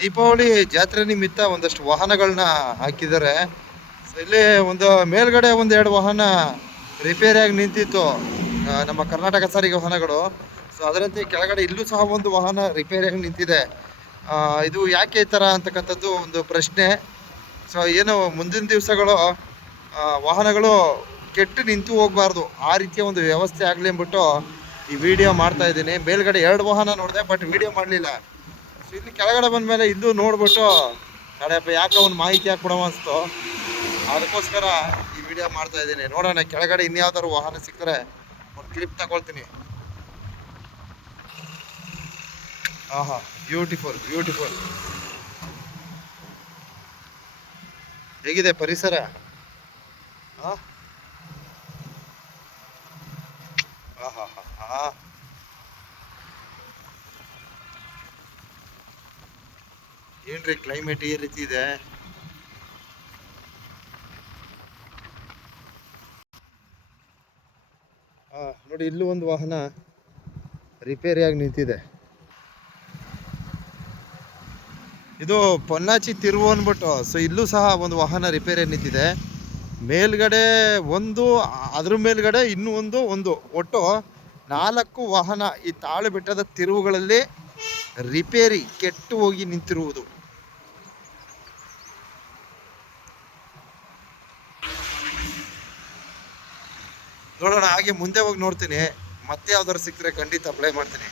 ದೀಪಾವಳಿ ಜಾತ್ರೆ ನಿಮಿತ್ತ ಒಂದಷ್ಟು ವಾಹನಗಳನ್ನ ಹಾಕಿದ್ದಾರೆ. ಇಲ್ಲಿ ಒಂದು ಮೇಲ್ಗಡೆ ಒಂದು ಎರಡು ವಾಹನ ರಿಪೇರಿಯಾಗಿ ನಿಂತಿತ್ತು ನಮ್ಮ ಕರ್ನಾಟಕ ಸಾರಿಗೆ ವಾಹನಗಳು. ಸೊ ಅದರಂತೆ ಕೆಳಗಡೆ ಇಲ್ಲೂ ಸಹ ಒಂದು ವಾಹನ ರಿಪೇರಿಯಾಗಿ ನಿಂತಿದೆ. ಇದು ಯಾಕೆ ಈ ಥರ ಅಂತಕ್ಕಂಥದ್ದು ಒಂದು ಪ್ರಶ್ನೆ. ಸೊ ಏನು ಮುಂದಿನ ದಿವಸಗಳು ವಾಹನಗಳು ಕೆಟ್ಟು ನಿಂತು ಹೋಗಬಾರ್ದು. ಆ ರೀತಿಯ ಒಂದು ವ್ಯವಸ್ಥೆ ಆಗಲಿ ಅಂದ್ಬಿಟ್ಟು ಈ ವಿಡಿಯೋ ಮಾಡ್ತಾ ಇದ್ದೀನಿ. ಮೇಲ್ಗಡೆ ಎರಡು ವಾಹನ ನೋಡಿದೆ ಬಟ್ ವಿಡಿಯೋ ಮಾಡಲಿಲ್ಲ. ಇಲ್ಲಿ ಕೆಳಗಡೆ ಬಂದ ಮೇಲೆ ಇಲ್ಲೂ ನೋಡ್ಬಿಟ್ಟು, ಕಡೆಯಪ್ಪ ಯಾಕೆ ಅವ್ನು ಮಾಹಿತಿ ಕೊಡೋ ಅನಿಸ್ತು. ಅದಕ್ಕೋಸ್ಕರ ಈ ವಿಡಿಯೋ ಮಾಡ್ತಾ ಇದ್ದೀನಿ. ನೋಡೋಣ, ಕೆಳಗಡೆ ಇನ್ಯಾವ್ದಾದ್ರು ವಾಹನ ಸಿಕ್ಕರೆ ಒಂದು ಕ್ಲಿಪ್ ತಗೊಳ್ತೀನಿ. ಆಹಾ ಬ್ಯೂಟಿಫುಲ್ ಬ್ಯೂಟಿಫುಲ್ ಹೇಗಿದೆ ಪರಿಸರ? ಆ? ಆಹಾಹಾಹಾ. ಏನ್ರಿ ಕ್ಲೈಮೇಟ್ ಈ ರೀತಿ ಇದೆ? ನೋಡಿ, ಇಲ್ಲೂ ಒಂದು ವಾಹನ ರಿಪೇರಿಯಾಗಿ ನಿಂತಿದೆ. ಇದು ಪೊನ್ನಾಚಿ ತಿರುವು ಅಂದ್ಬಿಟ್ಟು ಸೊ ಇಲ್ಲೂ ಸಹ ಒಂದು ವಾಹನ ರಿಪೇರಿ ನಿಂತಿದೆ. ಮೇಲ್ಗಡೆ ಒಂದು, ಅದ್ರ ಮೇಲ್ಗಡೆ ಇನ್ನೂ ಒಂದು ಒಂದು. ಒಟ್ಟು ನಾಲ್ಕು ವಾಹನ ಈ ತಾಳು ಬೆಟ್ಟದ ತಿರುವುಗಳಲ್ಲಿ ರಿಪೇರಿ ಕೆಟ್ಟು ಹೋಗಿ ನಿಂತಿರುವುದು. ನೋಡೋಣ ಹಾಗೆ ಮುಂದೆ ಹೋಗಿ ನೋಡ್ತೀನಿ. ಮತ್ತೆ ಯಾವ್ದಾದ್ರು ಸಿಕ್ಕರೆ ಖಂಡಿತ ಅಪ್ಲೈ ಮಾಡ್ತೀನಿ.